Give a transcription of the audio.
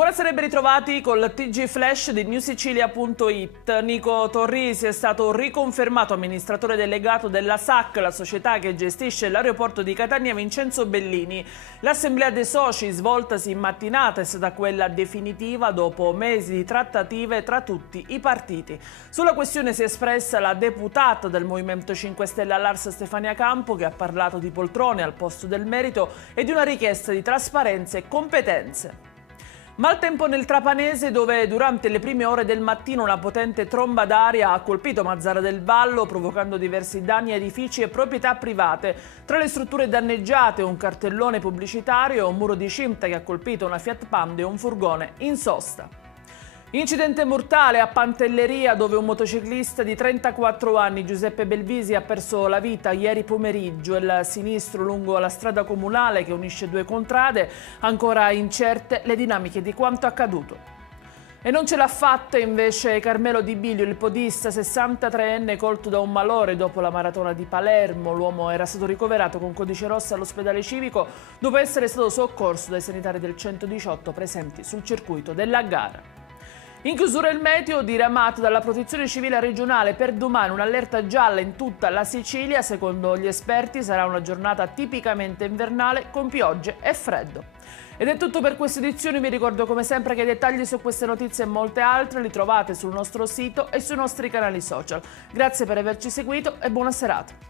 Buonasera e ben ritrovati col TG Flash di newsicilia.it. Nico Torrisi è stato riconfermato amministratore delegato della SAC, la società che gestisce l'aeroporto di Catania Vincenzo Bellini. L'assemblea dei soci, svoltasi in mattinata, è stata quella definitiva dopo mesi di trattative tra tutti i partiti. Sulla questione si è espressa la deputata del Movimento 5 Stelle all'Ars Stefania Campo, che ha parlato di poltrone al posto del merito e di una richiesta di trasparenza e competenze. Maltempo nel Trapanese, dove durante le prime ore del mattino una potente tromba d'aria ha colpito Mazzara del Vallo, provocando diversi danni a edifici e proprietà private. Tra le strutture danneggiate un cartellone pubblicitario, un muro di cinta che ha colpito una Fiat Panda e un furgone in sosta. Incidente mortale a Pantelleria, dove un motociclista di 34 anni, Giuseppe Belvisi, ha perso la vita ieri pomeriggio. Il sinistro lungo la strada comunale che unisce due contrade, ancora incerte le dinamiche di quanto accaduto. E non ce l'ha fatta invece Carmelo Di Bilio, il podista 63enne colto da un malore dopo la maratona di Palermo. L'uomo era stato ricoverato con codice rosso all'ospedale civico dopo essere stato soccorso dai sanitari del 118 presenti sul circuito della gara. In chiusura il meteo, diramato dalla Protezione Civile regionale per domani un'allerta gialla in tutta la Sicilia. Secondo gli esperti sarà una giornata tipicamente invernale con piogge e freddo. Ed è tutto per questa edizione. Vi ricordo come sempre che i dettagli su queste notizie e molte altre li trovate sul nostro sito e sui nostri canali social. Grazie per averci seguito e buona serata.